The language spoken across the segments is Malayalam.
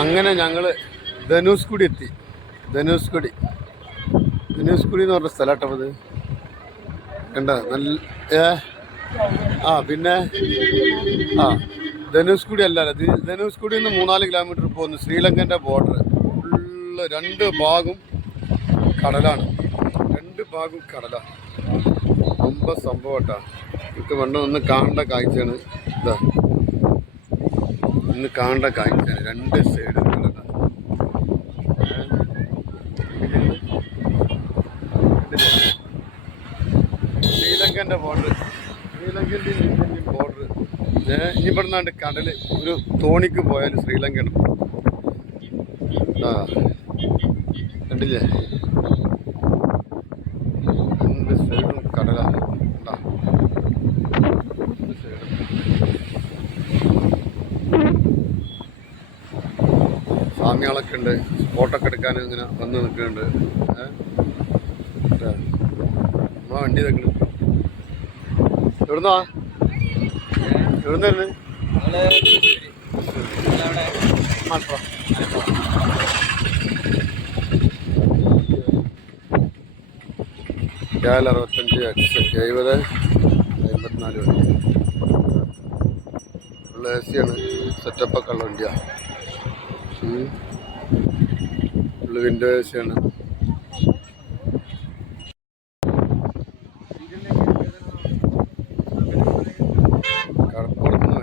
അങ്ങനെ ഞങ്ങൾ ധനുഷ്കുടി എത്തി. ധനുഷ്കുടി എന്ന് പറഞ്ഞ സ്ഥലമാട്ടോ അത്. കണ്ട നല്ല പിന്നെ ധനുഷ്കുടി അല്ല, ധനുഷ്കുടി നിന്ന് 3-4 കിലോമീറ്റർ പോകുന്നു. ശ്രീലങ്കൻ്റെ ബോർഡർ ഫുള്ള് 2 ഭാഗം കടലാണ്. 2 ഭാഗം കടലാണ്. ரொம்ப സംഭവം കേട്ടോ. നമുക്ക് പണ്ട് ഒന്ന് കാണേണ്ട കാഴ്ചയാണ് ഇതാ. ഇന്ന് കാണേണ്ട കാഴ്ചയാണ്. 2 സൈഡ് കടലാണ്. ശ്രീലങ്കൻ്റെ ബോർഡർ, ശ്രീലങ്കൻ്റെ ഇന്ത്യൻ ബോർഡർ. ഇനി ഇവിടുന്നാണ്ട് കടൽ ഒരു തോണിക്ക് പോയാൽ ശ്രീലങ്കയാണ്. കണ്ടില്ലേ, 2 സൈഡും കടലാണ്. സ്വാമികളൊക്കെ ഉണ്ട്, ഫോട്ടോക്കെ എടുക്കാൻ ഇങ്ങനെ വന്ന് നിൽക്കുന്നുണ്ട്. നമ്മളെ വണ്ടി ഇതൊക്കെ എവിടുന്നാ എവിടുന്നായിരുന്നു? KL 65X 70 54 വണ്ടി ഉള്ള AC ആണ്. സെറ്റപ്പൊക്കെ ഉള്ള വണ്ടിയാണ്. ഫുള്ള് വിൻഡോ AC ആണ്. കടപ്പുറത്തുനിന്ന്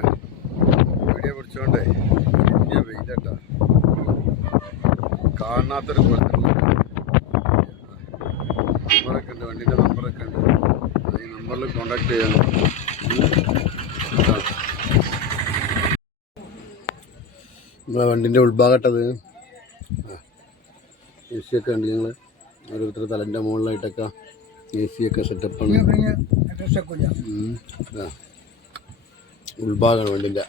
വീഡിയോ പിടിച്ചോണ്ടേ വലിയ വെയിലട്ടാ, കാണാത്തൊരു നമ്പറൊക്കെ ഉണ്ട്, വണ്ടീൻ്റെ നമ്പറൊക്കെ ഉണ്ട്. ഈ നമ്പറിൽ കോണ്ടാക്ട് ചെയ്യാൻ. നമ്മളെ വണ്ടിൻ്റെ ഉൾഭാഗട്ടത് AC ഒക്കെ ഉണ്ട്. ഞങ്ങൾ ഓരോരുത്തർ തലൻ്റെ മുകളിലായിട്ടൊക്കെ AC ഒക്കെ സെറ്റപ്പാണ്. ഉൾഭാഗമാണ് വണ്ടിൻ്റെ.